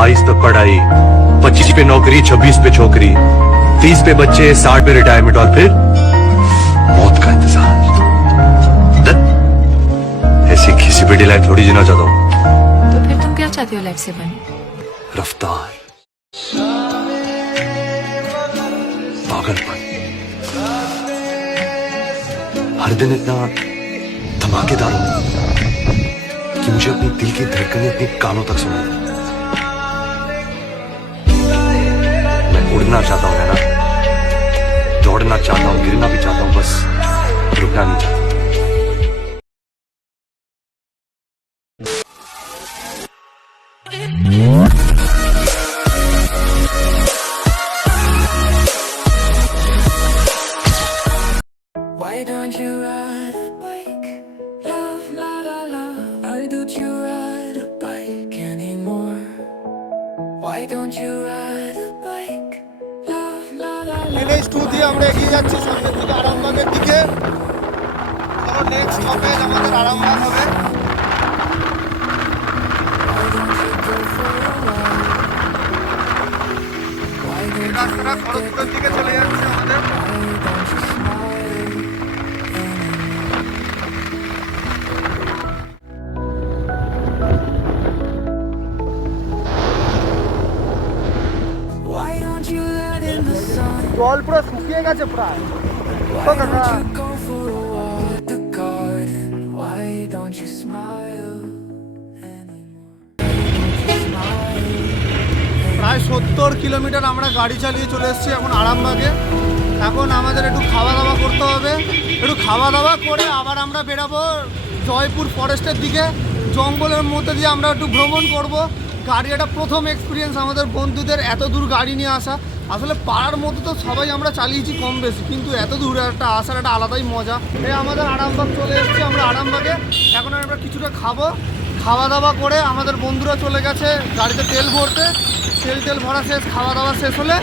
22 पे पढ़ाई, 25 पे नौकरी, 26 पे छोकरी, 30 पे बच्चे, 60 पे रिटायरमेंट और फिर मौत का इंतजार। ऐसी घिसी पिटी लाइफ थोड़ी जीना चाहता हूँ। तो फिर तुम क्या चाहते हो लाइफ से बने? रफ्तार, पागलपन, हर दिन इतना धमाकेदार हो कि मुझे अपनी दिल की धड़कनें अपनी कानों तक सुनाई। मैं उड़ना चाहता हूँ, है ना, दौड़ना चाहता हूँ, गिरना भी चाहता हूँ, बस रुकना नहीं चाहता। Why don't you ride a bike? Love, la la la. Why don't you ride a bike anymore? Why don't you ride a bike? Love, la la la. NH2 দিয়ে আমরা এগিয়ে যাচ্ছি সামনের দিকে আরামবাগের দিকে। ধরো নেক্সট স্টপেজ আমাদের আরামবাগ হবে। এই রাস্তাটা খড়গপুরের দিকে চলে যাচ্ছে আমাদের। Why don't you let in the sun? জল পুরো শুকিয়ে গেছে প্রায়। Why don't you go for a walk at the garden? Why don't you smile anymore? প্রায় 70 কিলোমিটার আমরা গাড়ি চালিয়ে চলে এসেছি এখন আরামবাগে। এখন আমাদের একটু খাওয়া দাওয়া করতে হবে। একটু খাওয়া দাওয়া করে আবার আমরা বেরাবো জয়পুর ফরেস্টের দিকে। জঙ্গলের মধ্যে দিয়ে আমরা একটু ভ্রমণ করব। গাড়ি একটা প্রথম এক্সপিরিয়েন্স আমাদের বন্ধুদের, এত দূর গাড়ি নিয়ে আসা। আসলে পাড়ার মধ্যে তো সবাই আমরা চালিয়েছি কম বেশি, কিন্তু এত দূরে একটা আসার একটা আলাদাই মজা। এই আমাদের আরামবাগ চলে এসেছি আমরা আরামবাগে। এখন আমরা কিছুটা খাবো, খাওয়া দাওয়া করে আমাদের বন্ধুরা চলে গেছে গাড়িতে তেল ভরতে। তেল ভরা শেষ, খাওয়া দাওয়া শেষ হলে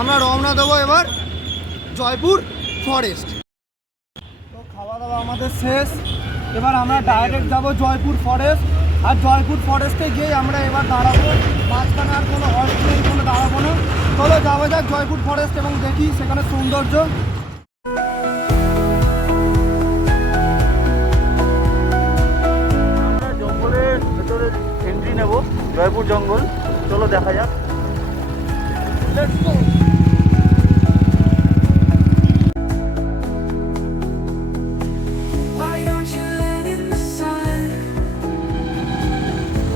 আমরা রওনা দেবো এবার জয়পুর ফরেস্ট। তো খাওয়া দাওয়া আমাদের শেষ, এবার আমরা ডাইরেক্ট যাব জয়পুর ফরেস্ট। আর জয়পুর ফরেস্টে গিয়ে আমরা এবার দাঁড়াবো, মাঝখানে আর কোনো হল্ট নেই, কোনো দাঁড়াবো না। চলো যাওয়া যাক জয়পুর ফরেস্ট এবং দেখি সেখানে সৌন্দর্য। আমরা জঙ্গলের ভেতরে এন্ট্রি নেব, জয়পুর জঙ্গল। চলো দেখা যাক। Let's go. Why don't you let in the sun?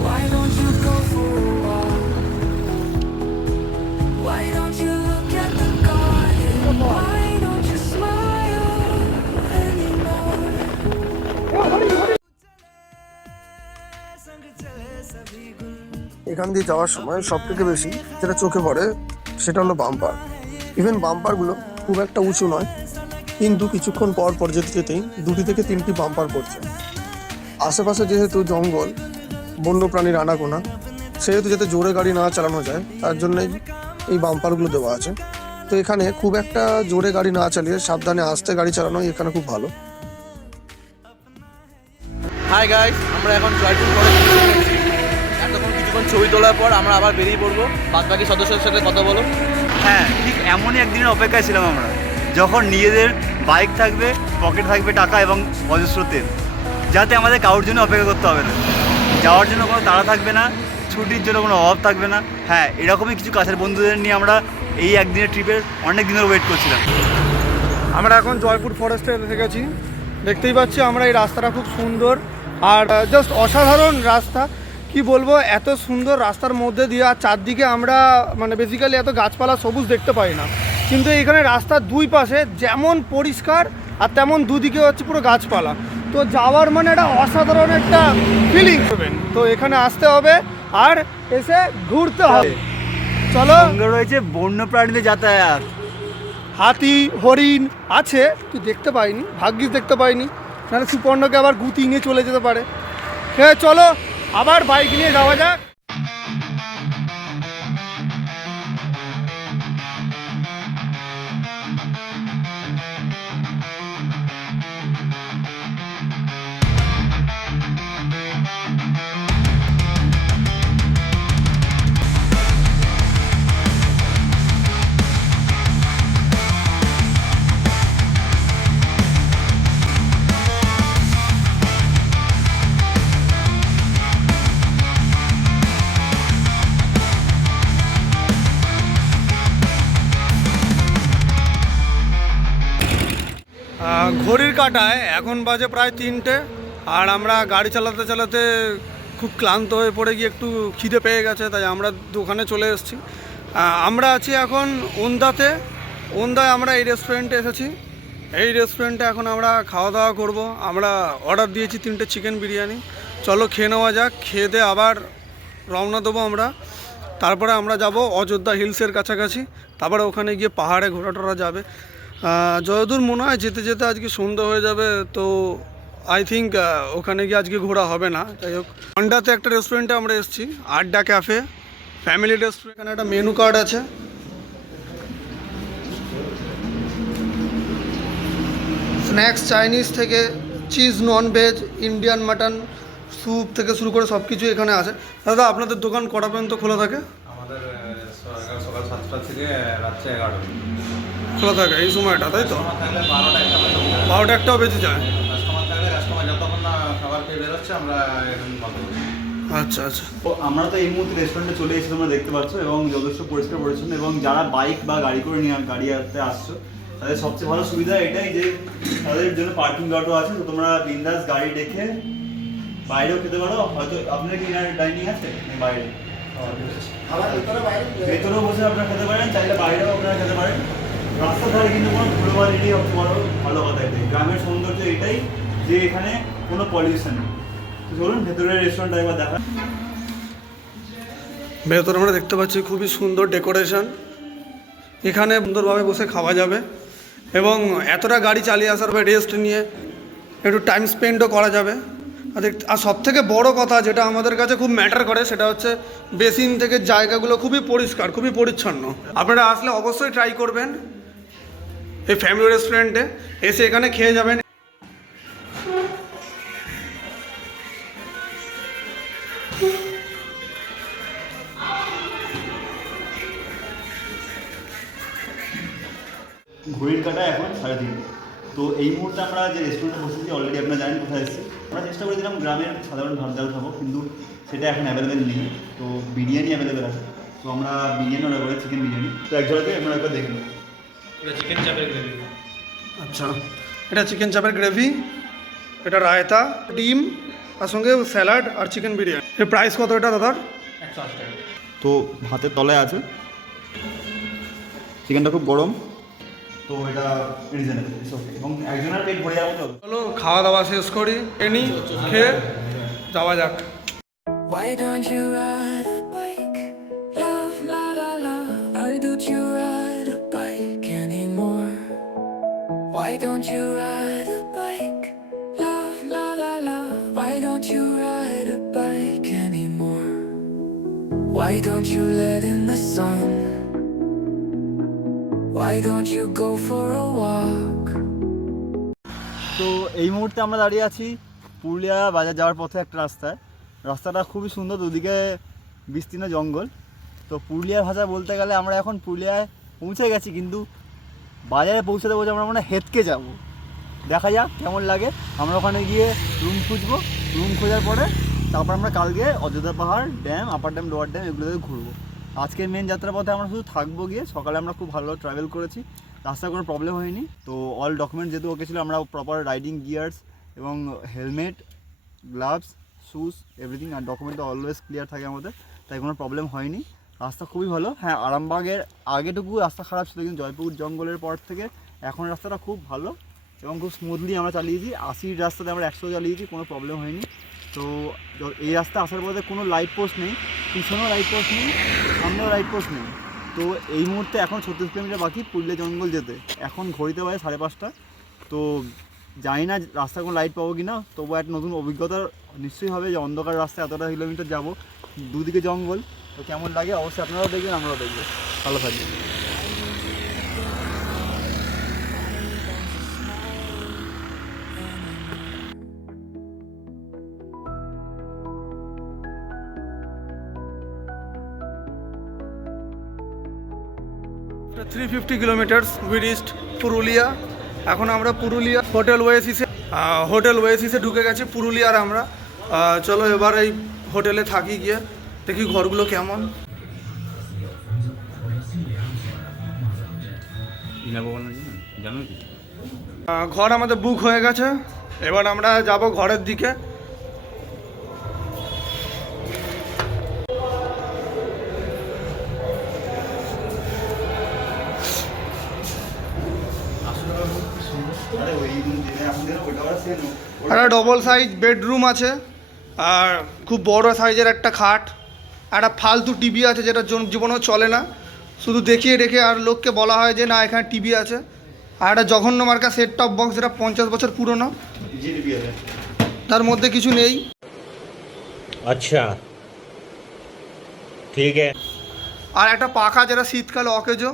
Why don't you go for a walk? Why don't you look at the garden? Why don't you smile anymore? এখান দিয়ে যাওয়ার সময় সব থেকে বেশি যেটা চোখে পড়ে সেটা হলো বাম্পার। ইভেন বাম্পারগুলো খুব একটা উঁচু নয়, কিন্তু কিছুক্ষণ পর পর যেতে যেতেই 2 থেকে 3টি বাম্পার পড়ছে। আশেপাশে যেহেতু জঙ্গল, বন্যপ্রাণীর আনাগোনা, সেহেতু যাতে জোরে গাড়ি না চালানো যায় তার জন্যই এই বাম্পারগুলো দেওয়া আছে। তো এখানে খুব একটা জোরে গাড়ি না চালিয়ে সাবধানে আস্তে গাড়ি চালানোই এখানে খুব ভালো। হাই গাইস, আমরা এখন জয়পুর ফরেস্ট এসেছি। এতক্ষণ কিছুক্ষণ ছবি তোলার পর আমরা আবার বেরিয়ে পড়বো। বাকি সদস্যদের সাথে কথা বলো। হ্যাঁ, ঠিক এমনই একদিনের অপেক্ষায় ছিলাম আমরা, যখন নিজেদের বাইক থাকবে, পকেট থাকবে টাকা এবং অজস্র তেল, যাতে আমাদের কারোর জন্য অপেক্ষা করতে হবে না, যাওয়ার জন্য কোনো তাড়া থাকবে না, ছুটির জন্য কোনো অভাব থাকবে না। হ্যাঁ, এরকমই কিছু কাছের বন্ধুদের নিয়ে আমরা এই একদিনের ট্রিপের অনেক দিনের ওয়েট করছিলাম। আমরা এখন জয়পুর ফরেস্টে এসে গেছি। দেখতেই পাচ্ছি আমরা এই রাস্তাটা খুব সুন্দর আর জাস্ট অসাধারণ রাস্তা। কি বলবো, এত সুন্দর রাস্তার মধ্যে দিয়ে আর চারদিকে আমরা মানে বেসিক্যালি এত গাছপালা সবুজ দেখতে পাই না, কিন্তু এইখানে রাস্তার দুই পাশে যেমন পরিষ্কার আর তেমন দুদিকে হচ্ছে পুরো গাছপালা। তো যাওয়ার মানে একটা অসাধারণ একটা ফিলিং পাবেন। তো এখানে আসতে হবে আর এসে ঘুরতে হবে। চলো। সঙ্গে রয়েছে বন্যপ্রাণীদের যাতায়াত, হাতি, হরিণ আছে, তুই দেখতে পাইনি, ভাগ্যিস দেখতে পাইনি, নাহলে সুপর্ণকে আবার গুতি নিয়ে চলে যেতে পারে। হ্যাঁ চলো আবার বাইক নিয়ে যাওয়া যাক। ঘড়ির কাঁটায় এখন বাজে প্রায় 3টে, আর আমরা গাড়ি চালাতে চালাতে খুব ক্লান্ত হয়ে পড়ে গিয়ে একটু খিদে পেয়ে গেছে, তাই আমরা দোকানে চলে এসেছি। আমরা আছি এখন ওন্দাতে। ওন্দায় আমরা এই রেস্টুরেন্টে এসেছি। এই রেস্টুরেন্টে এখন আমরা খাওয়া দাওয়া করব। আমরা অর্ডার দিয়েছি 3টে চিকেন বিরিয়ানি। চলো খেয়ে নেওয়া যাক, খেয়ে দিয়ে আবার রওনা দেবো আমরা। তারপরে আমরা যাব অযোধ্যা হিলসের কাছাকাছি, তারপরে ওখানে গিয়ে পাহাড়ে ঘোরা টোরা যাবে। যতদূর মনে হয় যেতে যেতে আজকে সন্ধ্যা হয়ে যাবে, তো আই থিঙ্ক ওখানে গিয়ে আজকে ঘোরা হবে না। যাই হোক, হন্ডাতে একটা রেস্টুরেন্টে আমরা এসেছি, আড্ডা ক্যাফে ফ্যামিলি রেস্টুরেন্ট। এখানে একটা মেনু কার্ড আছে। স্ন্যাক্স চাইনিজ থেকে cheese, non veg, Indian mutton, soup থেকে শুরু করে সব কিছু এখানে আছে। দাদা, আপনাদের দোকান কটা পর্যন্ত খোলা থাকে? আমাদের সকাল 7টা থেকে রাত্রে 11টা খোলা থাকে এই সময়টা, তাই তো? থাকলে 12টা 1টা পর্যন্ত। 12টা 1টাও বেঁচে যায়। কাস্টমার থাকলে কাস্টমার যতক্ষণ না খাবার খেয়ে বেরোচ্ছে আমরা এখন বন্ধ করি। আচ্ছা আচ্ছা। তো আমরা তো এই মুহূর্তে রেস্টুরেন্টে চলে এসেছি, তোমরা দেখতে পাচ্ছ, এবং যথেষ্ট পরিষ্কার পরিচ্ছন্ন। এবং যারা বাইক বা গাড়ি করে নিয়ে গাড়িতে আসছো, তাদের সবচেয়ে ভালো সুবিধা এটাই যে তাদের জন্য পার্কিং লটও আছে। তো তোমরা বিন্দাস গাড়ি রেখে বাইরেও খেতে পারো। হয়তো আপনার কি ডাইনিং আছে বাইরে, ভেতরেও বসে আপনারা খেতে পারেন, চাইলে বাইরেও আপনারা খেতে পারেন। রাস্তার ধারে কিন্তু কোনো ধুলোবালি নেই, বড় ভালো কথা এটাই। গ্রামের সৌন্দর্য এটাই যে এখানে কোনো পলিউশন নেই। তো চলুন ভেতরের রেস্টুরেন্টটা একবার দেখা। ভেতরে আমরা দেখতে পাচ্ছি খুবই সুন্দর ডেকোরেশন। এখানে সুন্দরভাবে বসে খাওয়া যাবে, এবং এতটা গাড়ি চালিয়ে আসার পর রেস্ট নিয়ে একটু টাইম স্পেন্ডও করা যাবে। আর সব থেকে বড়ো কথা যেটা আমাদের কাছে খুব ম্যাটার করে, সেটা হচ্ছে বেসিন থেকে জায়গাগুলো খুবই পরিষ্কার, খুবই পরিচ্ছন্ন। আপনারা আসলে অবশ্যই ট্রাই করবেন এই ফ্যামিলি রেস্টুরেন্টে, এসে এখানে খেয়ে যাবেন। ঘড়ির কাটা এখন 3:30। তো এই মুহূর্তে আমরা যে রেস্টুরেন্টে বসেছি, অলরেডি আপনারা জানেন কোথায় এসেছি। আমরা চেষ্টা করেছিলাম গ্রামের সাধারণ ভাত ডাল খাবো, কিন্তু সেটা এখন অ্যাভেলেবেল নেই। তো বিরিয়ানি অ্যাভেলেবেল আছে, তো আমরা বিরিয়ানি অর্ডার করি, চিকেন বিরিয়ানি। তো এক জায়গাতে আপনারা একবার দেখে নেব। আচ্ছা, এটা চিকেন চাপের গ্রেভি, এটা রায়তা, ডিম, তার সঙ্গে স্যালাড আর চিকেন বিরিয়ানি। এর প্রাইস কত এটা দাদার? 180 টাকা। তো ভাতের তলায় আছে, চিকেনটা খুব গরম, তো এটা রিজনেবল ওকে, এবং একজনের পেট ভরে যাওয়ার মতো হবে। চলো খাওয়া দাওয়া শেষ করি, এনি খেয়ে যাওয়া যাক। Why don't you ride a bike? Love, la la la. Why don't you ride a bike anymore? Why don't you ride a bike? Love, la la la. Why don't you ride a bike anymore? Why don't you let in the sun? Why don't you go for a walk? তো এই মুহূর্তে আমরা দাঁড়িয়ে আছি পুরুলিয়া বাজার যাওয়ার পথে একটা রাস্তায়। রাস্তাটা খুবই সুন্দর, দুদিকে বিস্তীর্ণ জঙ্গল। তো পুরুলিয়ার ভাষা বলতে গেলে আমরা এখন পুরুলিয়ায় পৌঁছে গেছি, কিন্তু বাজারে পৌঁছাতে বলছে আমরা মানে হেঁটকে যাব। দেখা যাক কেমন লাগে। আমরা ওখানে গিয়ে রুম খুঁজবো, রুম খোঁজার পরে তারপর আমরা কালকে অযোধ্যা পাহাড় dam, upper dam, lower dam এগুলোতে ঘুরবো। আজকের মেন যাত্রা পথে আমরা শুধু থাকবো গিয়ে। সকালে আমরা খুব ভালো ট্রাভেল করেছি, রাস্তায় কোনো প্রবলেম হয়নি। তো অল ডকুমেন্ট যেহেতু ওকে ছিল, আমরা প্রপার রাইডিং গিয়ার্স এবং হেলমেট, গ্লাভস, শুজ, এভরিথিং, আর ডকুমেন্ট তো অলওয়েজ ক্লিয়ার থাকে আমাদের, তাই কোনো প্রবলেম হয়নি। রাস্তা খুবই ভালো। হ্যাঁ, আরামবাগের আগেটুকু রাস্তা খারাপ ছিল, কিন্তু জয়পুর জঙ্গলের পর থেকে এখন রাস্তাটা খুব ভালো এবং খুব স্মুথলি আমরা চালিয়েছি। 80 রাস্তাতে আমরা 100 চালিয়েছি, কোনো প্রবলেম হয়নি। তো এই রাস্তা আসার পথে কোনো লাইট পোস্ট নেই, পিছনেও লাইট পোস্ট নেই, সামনেও লাইট পোস্ট নেই। তো এই মুহূর্তে এখন 36 কিলোমিটার বাকি পুরুলিয়া জঙ্গল যেতে। এখন ঘড়িতে বাজে 5:30। তো জানি না রাস্তায় কোনো লাইট পাবো কি না, তবু একটা নতুন অভিজ্ঞতা নিশ্চয়ই হবে যে অন্ধকার রাস্তায় এতটা কিলোমিটার যাব, দুদিকে জঙ্গল। তো কেমন লাগে অবশ্যই আপনারাও দেখবেন, আমরাও দেখবো। ভালো থাকবেন। After 350 kilometers we reached Purulia. এখন আমরা পুরুলিয়া হোটেল ওয়েসিসে ঢুকে গেছি পুরুলিয়ার আমরা। চলো এবার এই হোটেলে থাকি, গিয়ে দেখি ঘরগুলো কেমন। জানো কি ঘর আমাদের বুক হয়ে গেছে, এবার আমরা যাব ঘরের দিকে। একটা ডবল সাইজ বেডরুম আছে, আর খুব বড় সাইজের একটা খাট, একটা ফালতু টিভি আছে যেটা জীবনেও চলে না, শুধু দেখিয়ে রেখে আর লোককে বলা হয় যে না এখানে টিভি আছে। আর একটা জঘন্য মার্কা সেট টপ বক্স যেটা 50 বছর পুরনো, তার মধ্যে কিছু নেই। अच्छा ठीक है। আর একটা পাখা যেটা শীতকালে অকেজো,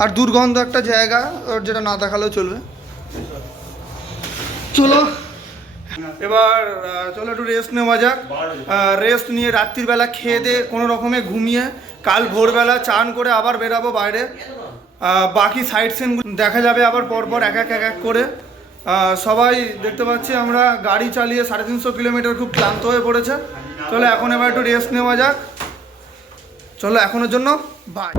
আর দুর্গন্ধ একটা জায়গা ওর যেটা না দেখালেও চলবে। চলো এবার চলো একটু রেস্ট নেওয়া যাক। রেস্ট নিয়ে রাত্রিবেলা খেয়ে দিয়ে কোনো রকমে ঘুমিয়ে কাল ভোরবেলা চান করে আবার বেরাবো বাইরে। বাকি সাইড সিনগুলো দেখা যাবে আবার পরপর এক এক করে। সবাই দেখতে পাচ্ছি আমরা গাড়ি চালিয়ে 350 কিলোমিটার, খুব ক্লান্ত হয়ে পড়েছে। চলো এখন এবার একটু রেস্ট নেওয়া যাক। চলো এখনের জন্য বাই।